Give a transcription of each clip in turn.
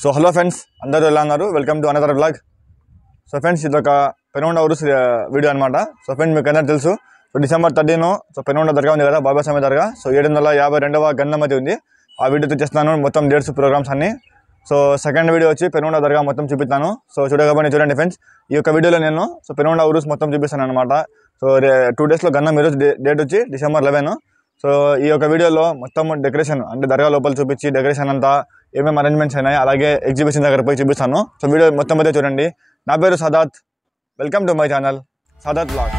So hello friends, అందరూ ఎలా ఉన్నారు? Welcome to another blog. So friends, ఇది ఒక పెనుగొండ ఉరుస్ వీడియో అనమాట. సో ఫ్రెండ్స్, మీకు అందరూ తెలుసు, సో December 13 సో పెనుగొండ దర్గా ఉంది కదా, బాబాస్వామి దర్గా. సో 752వ గంధం అయితే ఉంది. ఆ వీడియోతో చేస్తున్నాను మొత్తం డేట్స్ ప్రోగ్రామ్స్ అన్ని. సో సెకండ్ వీడియో వచ్చి పెనుగొండ దర్గా మొత్తం చూపిస్తాను. సో చూడకపోతే చూడండి ఫ్రెండ్స్. ఈ యొక్క వీడియోలో నేను సో పెనుగొండ ఉరుస్ మొత్తం చూపిస్తాను అనమాట. సో 2 daysలో గంధం ఈరోజు డేట్ వచ్చి December 11. సో ఈ యొక్క వీడియోలో మొత్తం డెకరేషన్ అంటే దర్గా లోపల చూపించి డెకరేషన్ అంతా ఏమేమి అరేంజ్మెంట్స్ అయినాయి, అలాగే ఎగ్జిబిషన్ దగ్గర పోయి చూపిస్తాను. సో వీడియో మొత్తం అయితే చూడండి. నా పేరు Sadat. Welcome to my channel Sadat blog.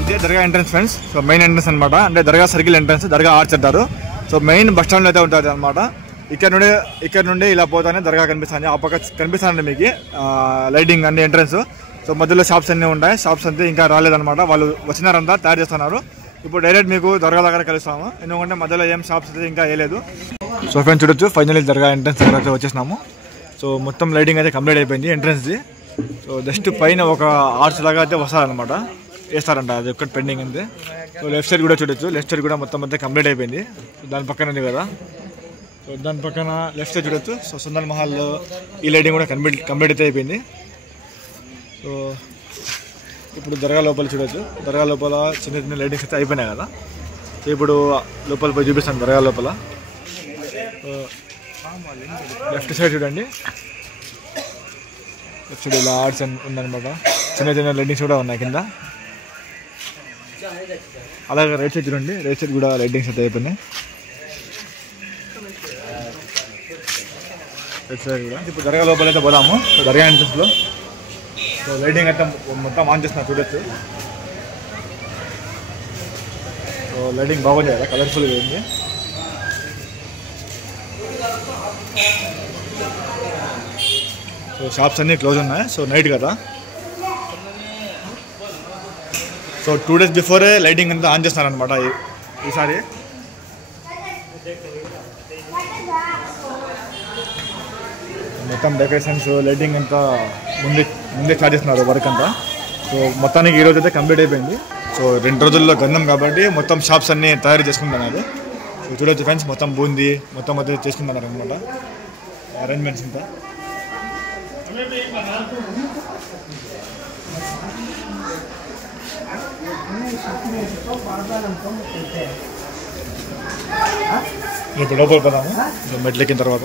ఇదే dargah entrance friends. So main entrance అనమాట. అంటే dargah circle entrance, dargah arch అంటారు. సో మెయిన్ బస్ స్టాండ్లో అయితే ఉంటుంది అనమాట. ఇక్కడ నుండి ఇలా పోతానే దర్గా కనిపిస్తుంది. ఆ పక్క కనిపిస్తుంది మీకు లైటింగ్ అన్ని ఎంట్రన్స్. సో మధ్యలో షాప్స్ అన్నీ ఉంటాయి. షాప్స్ అంతే ఇంకా రాలేదన్నమాట. వాళ్ళు వచ్చినారంతా తయారు చేస్తున్నారు. ఇప్పుడు డైరెక్ట్ మీకు దర్గా దగ్గర కలుస్తాము, ఎందుకంటే మధ్యలో ఏం షాప్స్ అయితే ఇంకా వేయలేదు. సో ఫ్రెండ్స్ చూడొచ్చు, ఫైనల్లీ దర్గా ఎంట్రన్స్ దగ్గర అయితే వచ్చేసినాము. సో మొత్తం లైటింగ్ అయితే కంప్లీట్ అయిపోయింది ఎంట్రన్స్ది. సో జస్ట్ పైన ఒక ఆర్చ్ లాగా అయితే వస్తారనమాట, వేస్తారంట. అది ఒక్కటి పెండింగ్ అంతే. సో లెఫ్ట్ సైడ్ కూడా చూడొచ్చు, లెఫ్ట్ సైడ్ కూడా మొత్తం అంతా కంప్లీట్ అయిపోయింది. దాని పక్కన ఉంది కదా, సో దాని పక్కన లెఫ్ట్ సైడ్ చూడొచ్చు. సో సుందర్ మహల్లో ఈ లైటింగ్ కూడా కంప్లీట్ అయితే అయిపోయింది. సో ఇప్పుడు దర్గా లోపల చూడొచ్చు. దర్గా లోపల చిన్న చిన్న లైటింగ్స్ అయితే అయిపోయినాయి కదా. సో ఇప్పుడు లోపల పోయి చూపిస్తాను దర్గా లోపల. సో లెఫ్ట్ సైడ్ చూడండి, లెఫ్ట్ సైడ్ ఇలా ఆర్ట్స్ ఉందన్నమాట. చిన్న చిన్న లైటింగ్స్ కూడా ఉన్నాయి కింద. అలాగే రైట్ సైడ్ చూడండి, రైట్ సైడ్ కూడా లైటింగ్స్ అయితే అయిపోయినాయి. ఇప్పుడు దర్గా లోపల అయితే పోదాము. సో దర్గా ఎంట్రన్స్లో సో లైటింగ్ అయితే మొత్తం ఆన్ చేస్తున్నారు చూడొచ్చు. సో లైటింగ్ బాగుంది కదా, కలర్ఫుల్గా ఉంది. సో షాప్స్ అన్నీ క్లోజ్ ఉన్నాయి. సో నైట్ కదా. సో 2 days బిఫోరే లైటింగ్ అంతా ఆన్ చేస్తున్నారనమాట ఈసారి. మొత్తం డెకరేషన్స్ లైటింగ్ అంతా ముందే స్టార్ట్ చేస్తున్నారు వర్క్ అంతా. సో మొత్తానికి ఈరోజు అయితే కంప్లీట్ అయిపోయింది. సో 2 రోజుల్లో గంధం కాబట్టి మొత్తం షాప్స్ అన్నీ తయారు చేసుకుంటున్నారు. సో చూడొచ్చు ఫ్రెండ్స్, మొత్తం బూందీ మొత్తం అయితే చేసుకుంటున్నారు అనమాట అరేంజ్మెంట్స్ అంతా. ఇప్పుడు లోపల పోదాము మెట్లు ఎక్కిన తర్వాత.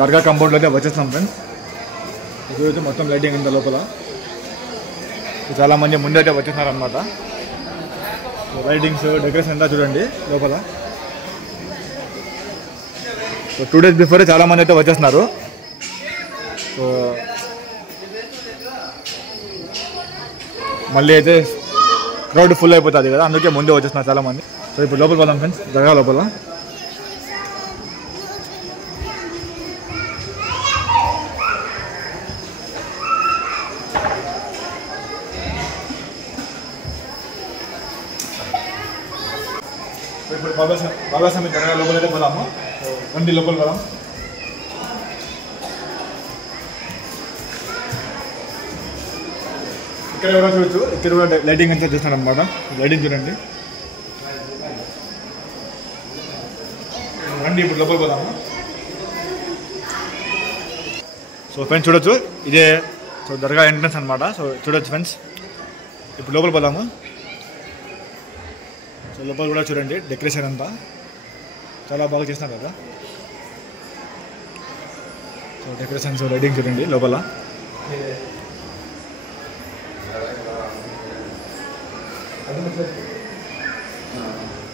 దర్గా కంపౌండ్లో అయితే వచ్చేస్తాం ఫ్రెండ్స్. ఈరోజు మొత్తం లైటింగ్ ఇంత లోపల. చాలామంది ముందే అయితే వచ్చేస్తున్నారు అనమాట. లైటింగ్స్ డెకరేషన్ అంతా చూడండి లోపల. సో 2 days బిఫోరే చాలామంది అయితే వచ్చేస్తున్నారు. సో మళ్ళీ అయితే క్రౌడ్ ఫుల్ అయిపోతుంది కదా, అందుకే ముందే వచ్చేస్తున్నారు చాలామంది. సో ఇప్పుడు లోపల పోదాం ఫ్రెండ్స్, దర్గా లోపల. ఇప్పుడు బాబాస్వామి దర్గా లోపల అయితే పోదాము. రండి లోపల పోదాం. ఇక్కడ కూడా చూడొచ్చు, ఇక్కడ కూడా లైటింగ్ అంతా చేస్తాను అనమాట. లైటింగ్ చూడండి. రండి ఇప్పుడు లోపల పోదాము. సో ఫ్రెండ్స్ చూడొచ్చు, ఇదే సో దర్గా ఎంట్రన్స్ అనమాట. సో చూడొచ్చు ఫ్రెండ్స్, ఇప్పుడు లోపల పోదాము. సో లోపల కూడా చూడండి, డెకరేషన్ అంతా చాలా బాగా చేస్తున్నారు కదా. సో డెకరేషన్స్ లైటింగ్ చూడండి లోపల.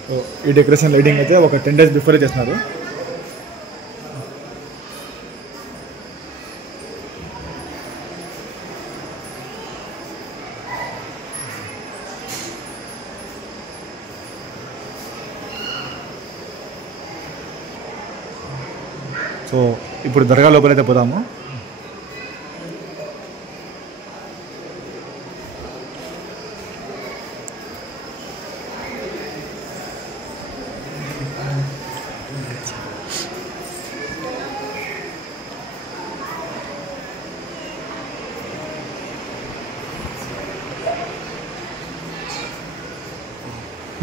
సో ఈ డెకరేషన్ లైటింగ్ అయితే ఒక 10 days బిఫోరే చేస్తున్నారు. సో ఇప్పుడు దర్గా లోపలైతే పోదాము.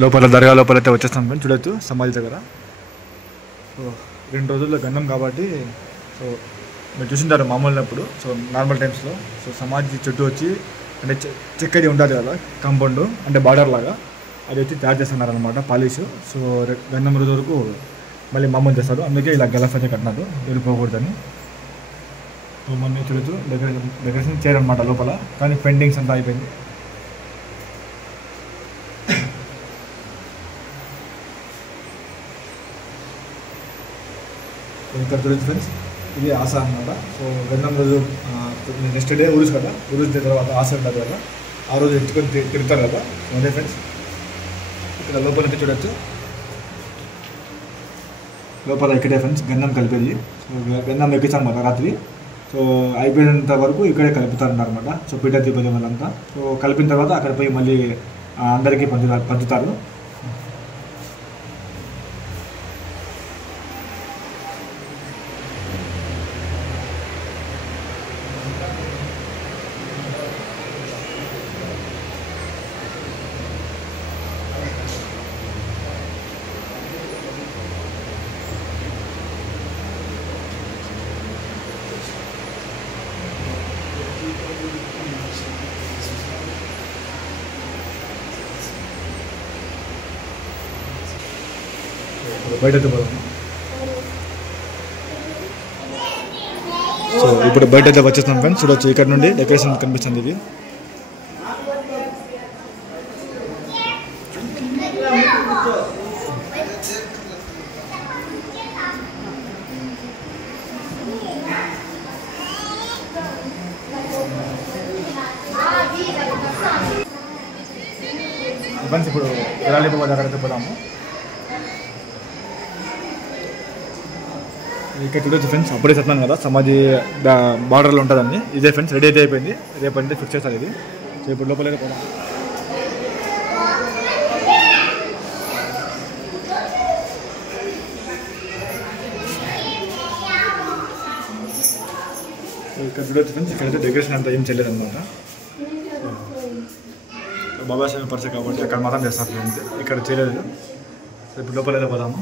లోపల దర్గా లోపల అయితే వచ్చేస్తాం ఫ్రెండ్స్. చూడొచ్చు సమాధి దగ్గర. సో 2 రోజుల్లో గండం కాబట్టి సో మీరు చూసింటారు మామూలున్నప్పుడు సో నార్మల్ టైమ్స్లో సో సమాధి చుట్టూ వచ్చి అంటే చెక్కది ఉంటుంది కదా కాంపౌండ్ అంటే బార్డర్ లాగా అది వచ్చి తయారు చేస్తున్నారు అనమాట పాలిష్. సో గండం రోజు వరకు మళ్ళీ మామూలు చేస్తారు. అందుకే ఇలా గలఫ్ అయితే కట్టినారు వెళ్ళిపోకూడదని. సో మొన్న చూడొచ్చు డెకరేషన్ చేయరనమాట లోపల, కానీ పెయింటింగ్స్ అంతా అయిపోయింది. ఇక్కడ చూడొచ్చు ఫ్రెండ్స్, ఇది ఆశ అనమాట. సో గంధం రోజు నెక్స్ట్ డే ఉరుసు కదా, ఉరుసు తర్వాత ఆశ ఉంటుంది కదా, ఆ రోజు ఎత్తుకొని తిరుగుతారు కదా. సో అదే ఫ్రెండ్స్ ఇక్కడ లోపల అయితే చూడొచ్చు. లోపల ఇక్కడే ఫ్రెండ్స్ గంధం కలిపేది. సో గంధం ఎక్కించాను అనమాట రాత్రి. సో అయిపోయినంత వరకు ఇక్కడే కలుపుతారన్నమాట. సో పీఠ దీపం వాళ్ళంతా. సో కలిపిన తర్వాత అక్కడ పోయి మళ్ళీ అందరికీ పంచుతారు. బయట పోదాము. సో ఇప్పుడు బయట అయితే వచ్చేస్తాం ఫ్రెండ్స్. చూడొచ్చు ఇక్కడ నుండి డెకరేషన్ కనిపిస్తుంది. ఇది ఫ్రెండ్స్ ఇప్పుడు విరాళిబాబా దగ్గర అయితే పోదాము. ఇక్కడ చూడొచ్చు ఫ్రెండ్స్, అప్పుడే చెప్తాను కదా సమాధి బార్డర్లో ఉంటుందండి. ఇదే ఫ్రెండ్స్ రెడీ అయితే అయిపోయింది. రేపు అంటే ఫిక్స్ చేస్తారు ఇది. సో ఇప్పుడు లోపలైతే పోదాం. సో ఇక్కడ చూడొచ్చు ఫ్రెండ్స్, ఇక్కడైతే డెకరేషన్ అంతా ఏం చేయలేదు అనమాట. బాబాస్వామి పరిచయం కాబట్టి అక్కడ మాత్రం చేస్తారు ఫ్రెండ్స్, ఇక్కడ చేయలేదు. సో ఇప్పుడు లోపలైతే పోదాము.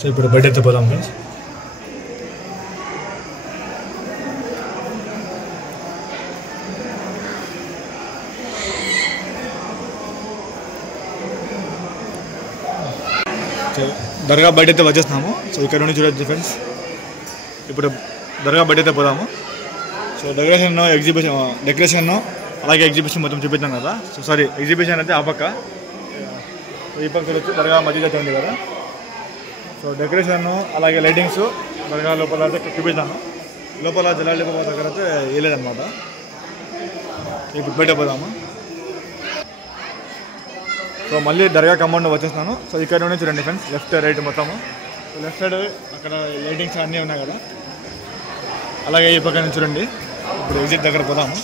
సో ఇప్పుడు బయట అయితే పోదాం ఫ్రెండ్స్. దర్గా బయట అయితే వచ్చేస్తున్నాము. సో ఇక్కడ నుండి చూడొచ్చు ఫ్రెండ్స్, ఇప్పుడు దర్గా బయట అయితే పోదాము. సో డెకరేషన్ అలాగే ఎగ్జిబిషన్ మొత్తం చూపిద్దాం కదా. సో సారీ, ఎగ్జిబిషన్ అయితే ఆ పక్క, ఈ పక్క చూడొచ్చు. దర్గా మధ్య అయితే ఉంది కదా. సో డెకరేషన్ అలాగే లైటింగ్స్ దర్గా లోపల అయితే చూపిస్తాను. లోపల జలాలి బాబా దగ్గర అయితే వేయలేదన్నమాట. ఇప్పుడు బయట పోదాము. సో మళ్ళీ దర్గా కాంపౌండ్ వచ్చేస్తున్నాను. సో ఇక్కడ నుండి చూడండి ఫ్రెండ్స్, లెఫ్ట్ రైట్ మొత్తము. సో లెఫ్ట్ సైడ్ అక్కడ లైటింగ్స్ అన్నీ ఉన్నాయి కదా. అలాగే ఈ పక్కన చూడండి. ఇప్పుడు ఎగ్జిట్ దగ్గర పోదాము.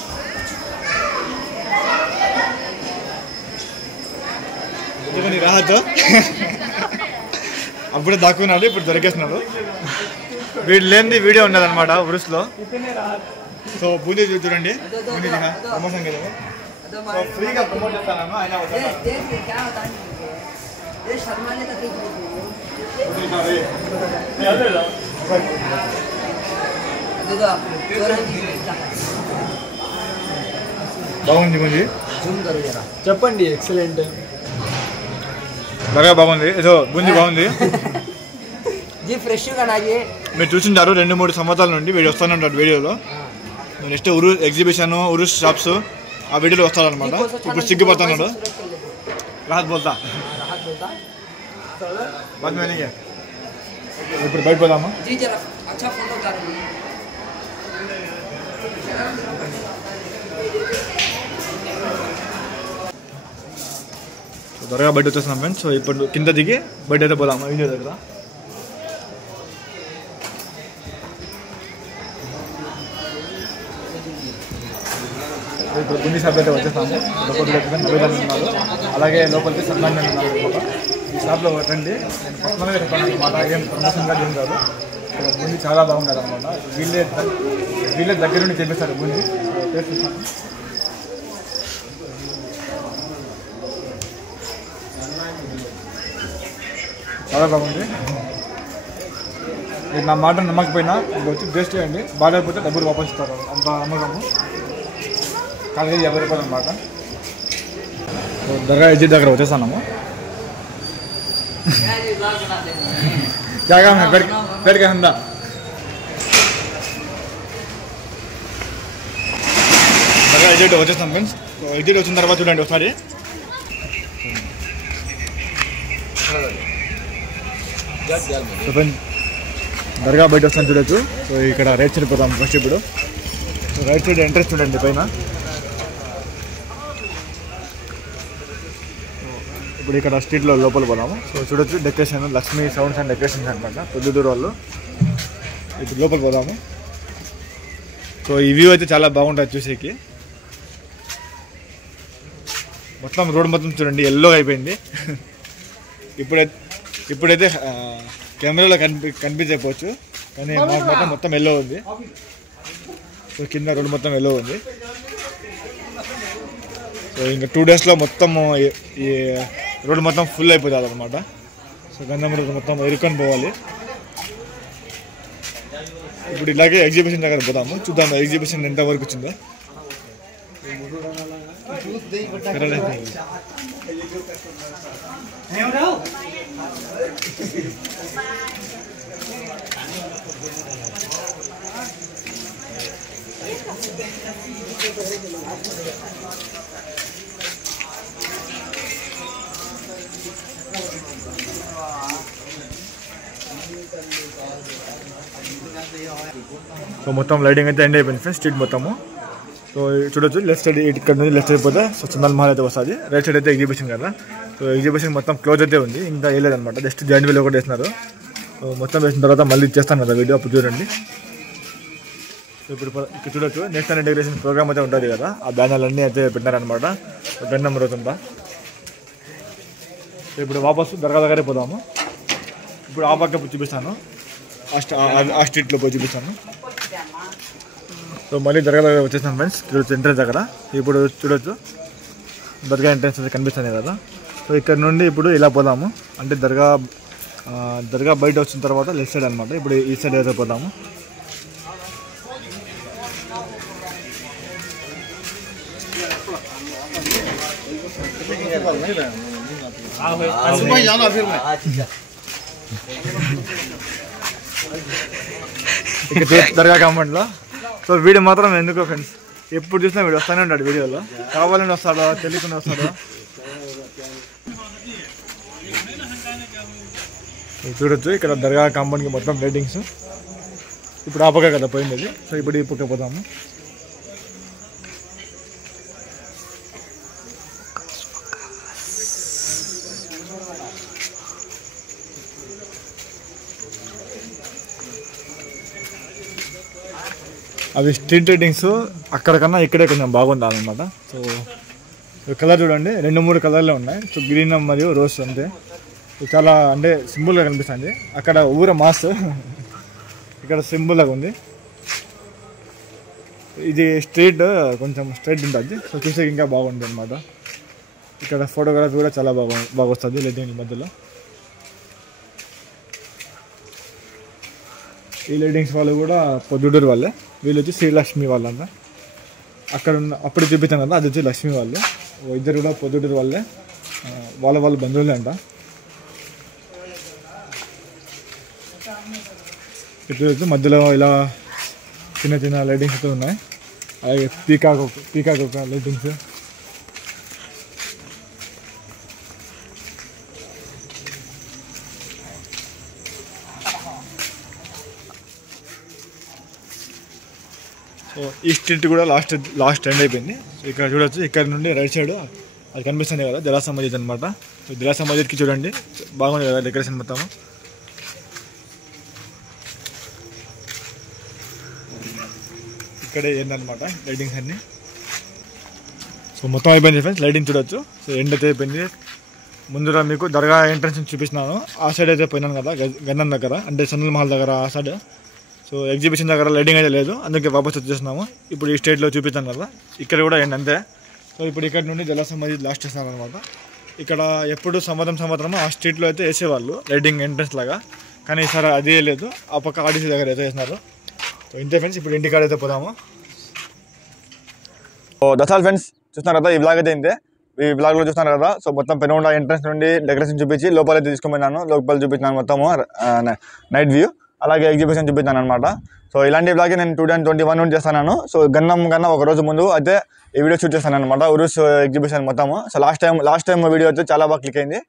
రాహత్ అప్పుడే దాక్కున్నాడు, ఇప్పుడు దొరికేస్తున్నాడు. వీడు లేనిది వీడియో ఉన్నదన్నమాట ఉరుసులో. సో బూందీ చూడండి, బూందీ ప్రమోషన్ కదా. సో ఫ్రీగా ప్రమోట్ చేస్తాను. ఆయన బాగుంది బూందీ, చెప్పండి. ఎక్సలెంట్, బాగా బాగుంది. ఏదో బూందీ బాగుంది. ఫ్రెష్గా నాకి మీరు చూసింటారు 2-3 సంవత్సరాల నుండి వీడు వస్తూనే ఉంటాడు వీడియోలో. నెక్స్ట్ ఉరు ఎగ్జిబిషన్ ఉరుస్ షాప్స్ ఆ వీడియోలో వస్తాడనమాట. ఇప్పుడు సిగ్గుపడుతున్నాడు. రాహత్ బోల్తా ఇప్పుడు బయట పోదామా? త్వరగా బయట వచ్చేస్తున్నాం ఫ్రెండ్స్. సో ఇప్పుడు కింద దిగి బయట అయితే పోదాము వీడియో దగ్గర. ఇప్పుడు గుండి షాప్ అయితే వచ్చేస్తాము. నవేదన్ ఉన్నారు, అలాగే లోపలికి సన్మాన్ ఉన్నారు అనమాట. ఈ షాప్లో రండి. నేను పర్సనల్గా చెప్పాను అనమాట, ఏం ప్రమోషన్గా ఏం కాదు. గుండి చాలా బాగుంటుంది అనమాట. వీళ్ళే దగ్గర నుండి చేపిస్తారు గుండి. చేపిస్తాను. చాలా బాగుంది. మీరు నా మాట నమ్మకపోయినా వచ్చి టేస్ట్ చేయండి. బాగాలేకపోతే డబ్బులు వాపస్ ఇస్తారు. అంత నమ్మకము. కానీ 50 రూపాయలు అనమాట. దర్గా ఎగ్జిట్ దగ్గర వచ్చేసాము. జాగా పేరుగా ఉందా? దర్గా ఎగ్జిట్ వచ్చేస్తాం ఫ్రెండ్స్. ఎగ్జిట్ వచ్చిన తర్వాత చూడండి ఒకసారి. సో ఫ్రెండ్స్ దర్గా బయట వస్తాను చూడొచ్చు. సో ఇక్కడ రైట్ సైడ్ పోతాం ఫస్ట్. ఇప్పుడు సో రైట్ సైడ్ ఎంట్రెన్స్ చూడండి పైన. ఇప్పుడు ఇక్కడ స్ట్రీట్లో లోపల పోదాము. సో చూడొచ్చు decoration Lakshmi sounds and decorations అనమాట పొద్దుటూరు వాళ్ళు. ఇప్పుడు లోపల పోదాము. సో ఈ వ్యూ అయితే చాలా బాగుంటుంది చూసేకి. మొత్తం రోడ్ మొత్తం చూడండి ఎల్లో అయిపోయింది. ఇప్పుడైతే కెమెరాలో కనిపించకపోవచ్చు, కానీ మాకు మాత్రం మొత్తం ఎల్లో ఉంది. సో కింద రోడ్ మొత్తం ఎల్లో ఉంది. సో ఇంకా 2 డేస్లో మొత్తం ఈ రోడ్ మొత్తం ఫుల్ అయిపోతుంది అనమాట. సో గంధం రోడ్ మొత్తం ఎరుకొని పోవాలి. ఇప్పుడు ఇలాగే ఎగ్జిబిషన్ దగ్గర పోదాము. చూద్దాం ఎగ్జిబిషన్ ఎంత వరకు వచ్చిందో. సో మొత్తం లైటింగ్ అయితే ఎండ్ అయిపోయింది ఫ్రెండ్స్ స్ట్రీట్ మొత్తము. సో చూడొచ్చు లెఫ్ట్ సైడ్ ఇక్కడ నుంచి లెఫ్ట్ సైడ్ పోతే సో చందన్ మహల్ అయితే వస్తుంది. రైట్ సైడ్ అయితే ఎగ్జిబిషన్ కదా. సో ఎగ్జిబిషన్ మొత్తం క్లోజ్ అయితే ఉంది, ఇంకా వేయలేదన్నమాట. జస్ట్ జాయింట్ వీల్ ఒకటి వేసినారు. సో మొత్తం వేసిన తర్వాత మళ్ళీ ఇచ్చేస్తాను కదా వీడియో, అప్పుడు చూడండి. సో ఇప్పుడు ఇక్కడ చూడొచ్చు నెక్స్ట్ ఇంటిగ్రేషన్ ప్రోగ్రామ్ అయితే ఉంటుంది కదా. ఆ బ్యానర్లు అన్నీ అయితే పెట్టినారనమాట. గన్ నెంబర్ అవుతుందా. సో ఇప్పుడు వాపసు దర్గా దగ్గరే పోదాము. ఇప్పుడు ఆ పక్క చూపిస్తాను, ఆ స్ట్రీట్లో పోయి చూపిస్తాను. సో మళ్ళీ దర్గా దగ్గర వచ్చేసాను ఫ్రెండ్స్. చూడొచ్చు ఎంట్రెన్స్ దగ్గర. ఇప్పుడు చూడొచ్చు దర్గా ఎంట్రెన్స్ అయితే కనిపిస్తుంది కదా. సో ఇక్కడ నుండి ఇప్పుడు ఇలా పోదాము. అంటే దర్గా బయట వచ్చిన తర్వాత లెఫ్ట్ సైడ్ అనమాట. ఇప్పుడు ఈ సైడ్ అయితే పోదాము. ఇక దర్గా కాంపౌండ్లో. సో వీడు మాత్రం ఎందుకో ఫ్రెండ్స్ ఎప్పుడు చూసినా వీడు వస్తూనే ఉంటాడు వీడియోలో. కావాలని వస్తాడో తెలియకుండా వస్తాడో. చూడొచ్చు ఇక్కడ దర్గా కాంపౌండ్కి మొత్తం లైటింగ్స్. ఇప్పుడు ఆ పక్క కదా పోయింది. సో ఇప్పుడు ఈ పక్క పోతాము. అవి స్ట్రీట్ లైటింగ్స్ అక్కడికన్నా ఇక్కడే కొంచెం బాగుంది అనమాట. సో కలర్ చూడండి 2-3 కలర్లే ఉన్నాయి. సో గ్రీన్ మరియు రోజ్ అంతే. చాలా అంటే సింపుల్గా కనిపిస్తుంది. అక్కడ ఊర మాస్, ఇక్కడ సింపుల్గా ఉంది. ఇది స్ట్రీట్ కొంచెం స్ట్రైట్ ఉంటుంది. సో చూసే ఇంకా బాగుంది అనమాట. ఇక్కడ ఫోటోగ్రఫీ కూడా చాలా బాగా వస్తుంది లైటింగ్ మధ్యలో. ఈ లైటింగ్స్ వాళ్ళు కూడా పొద్దుటూరు వాళ్ళే. వీళ్ళు వచ్చి శ్రీలక్ష్మి వాళ్ళంట. అక్కడ ఉన్న అప్పుడు చూపించాను కదా, అది వచ్చి లక్ష్మి వాళ్ళు. ఇద్దరు కూడా పొద్దుటూరు వాళ్ళే, వాళ్ళ బంధువులే అంట. ఇటు మధ్యలో ఇలా చిన్న లైటింగ్స్ అయితే ఉన్నాయి. అలాగే పీకాక్ ఒక లైటింగ్స్. సో ఈ స్ట్రీట్ కూడా లాస్ట్ ఎండ్ అయిపోయింది. సో ఇక్కడ చూడొచ్చు, ఇక్కడ నుండి రైట్ సైడ్ అది కనిపిస్తుంది కదా జలాస మస్జిద్ అనమాట. సో జలాస మస్జిద్కి చూడండి, బాగుంది కదా డెకరేషన్ మొత్తం. ఇక్కడే ఏందనమాట లైటింగ్స్ అన్నీ. సో మొత్తం అయిపోయింది ఫ్రెండ్స్, లైటింగ్ చూడొచ్చు. సో ఎండ్ అయితే అయిపోయింది. ముందుగా మీకు దర్గా ఎంట్రన్స్ చూపిస్తున్నాను. ఆ సైడ్ అయితే పోయినాను కదా గన్నం దగ్గర, అంటే సన్నల్ మహల్ దగ్గర ఆ సైడ్. సో ఎగ్జిబిషన్ దగ్గర లైటింగ్ అయితే లేదు, అందుకే వాపస్ వచ్చేస్తున్నాము. ఇప్పుడు ఈ స్టేట్లో చూపిస్తాను కదా, ఇక్కడ కూడా ఎండ్ అంతే. సో ఇప్పుడు ఇక్కడ నుండి జలాస మస్జిద్ లాస్ట్ చేస్తున్నాను అనమాట. ఇక్కడ ఎప్పుడు సంవత్సరం ఆ స్ట్రీట్లో అయితే వేసేవాళ్ళు లైటింగ్ ఎంట్రన్స్ లాగా, కానీ ఈసారి అది లేదు. ఆ పక్క ఆర్టీసీ దగ్గర అయితే వేసినారు. సో ఇంతే ఫ్రెండ్స్, ఇప్పుడు ఇంటికాడ అయితే పోదాము. సో దసాల్ ఫ్రెండ్స్, చూస్తున్నారు కదా, ఈ బ్లాగ్ అయితే ఇంతే. ఈ బ్లాగ్లో చూస్తున్నారు కదా, సో మొత్తం పెనుగొండ ఎంట్రన్స్ నుండి డెకరేషన్ చూపించి లోపలైతే తీసుకుపోయినాను. లోపల చూపించినాను మొత్తము నైట్ వ్యూ, అలాగే ఎగ్జిబిషన్ చూపించాను అనమాట. సో ఇలాంటి బ్లాగ్ నేను 2021 నుండి చేస్తాను. సో గన్నం కన్నా ఒక రోజు ముందు అయితే ఈ వీడియో షూట్ చేస్తాను అనమాట, ఉరుస్ ఎగ్జిబిషన్ మొత్తము. సో లాస్ట్ టైం వీడియో అయితే చాలా బాగా క్లిక్ అయింది.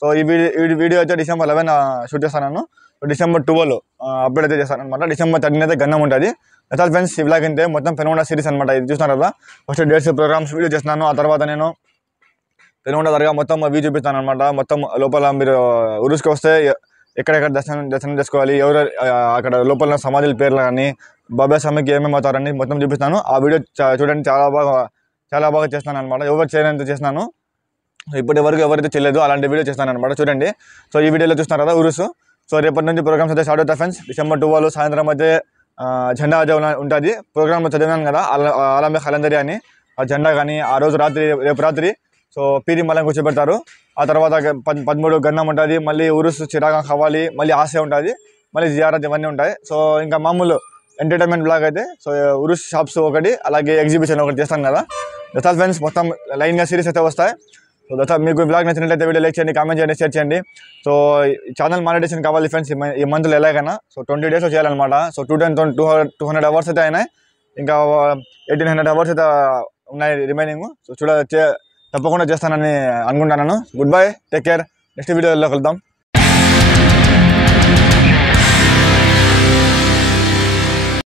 సో ఈ వీడియో అయితే December 11 షూట్ చేస్తాను. December 12 అప్డేట్ అయితే చేస్తాను అనమాట. December 13 అయితే గన్నం ఉంటుంది. దట్స్ ఫ్రెండ్స్, ఈ బ్లాగ్ అయితే మొత్తం పెనుగొండ సిరీస్ అనమాట. ఇది చూస్తున్నారు కదా, ఫస్ట్ డేట్స్ ప్రోగ్రామ్స్ వీడియో చేస్తున్నాను. ఆ తర్వాత నేను పెనుగొండ దర్గా మొత్తం వ్యూ చూపిస్తాను అనమాట. మొత్తం లోపల మీరు ఉరుస్కి వస్తే ఎక్కడెక్కడ దర్శనం చేసుకోవాలి, ఎవరు అక్కడ లోపల సమాధుల పేర్లు కానీ బాబాయ్ స్వామికి ఏమేమి అవుతారని మొత్తం చూపిస్తాను. ఆ వీడియో చూడండి, చాలా బాగా చేస్తాను అనమాట. ఎవరు చేయనంత చేస్తున్నాను, ఇప్పటి వరకు ఎవరైతే చేయలేదు అలాంటి వీడియో చేస్తాను అనమాట. చూడండి. సో ఈ వీడియోలో చూస్తున్నారు కదా ఉరుసు. సో రేపటి నుంచి ప్రోగ్రామ్స్ అయితే స్టార్ట్ అవుతాయి ఫ్రెండ్స్. December 12 సాయంత్రం అయితే జెండా అయితే ఉంటుంది. ప్రోగ్రామ్లో చదివాను కదా, ఆలమే ఖలందరి అని. ఆ జెండా కానీ ఆ రోజు రేపు రాత్రి సో పీరి మలం కూర్చోబెడతారు. ఆ తర్వాత 13 గన్నం ఉంటుంది, మళ్ళీ ఉరుసు చిరాగా ఖవాలి, మళ్ళీ ఆశ ఉంటుంది, మళ్ళీ జియారత్ ఇవన్నీ ఉంటాయి. సో ఇంకా మామూలు ఎంటర్టైన్మెంట్ బ్లాగ్ అయితే సో ఉరుస్ షాప్స్ ఒకటి, అలాగే ఎగ్జిబిషన్ ఒకటి చేస్తాను కదా. దట్స్ ఫ్రెండ్స్, మొత్తం లైన్గా సిరీస్ అయితే వస్తాయి. సో దట్స్ మీకు బ్లాగ్ నచ్చినట్లయితే వీడియో లైక్ చేయండి, కామెంట్ చేయండి, షేర్ చేయండి. సో ఛానల్ మానిటైజేషన్ కావాలి ఫ్రెండ్స్ ఈ మంత్లో ఎలాగైనా. సో 20 days చేయాలన్నమాట. సో 200 hours అయితే అయినాయి, ఇంకా 1800 hours అయితే ఉన్నాయి రిమైనింగ్. సో తప్పకుండా చేస్తానని అనుకుంటున్నాను. Good bye, take care, next వీడియోలో కలుద్దాం.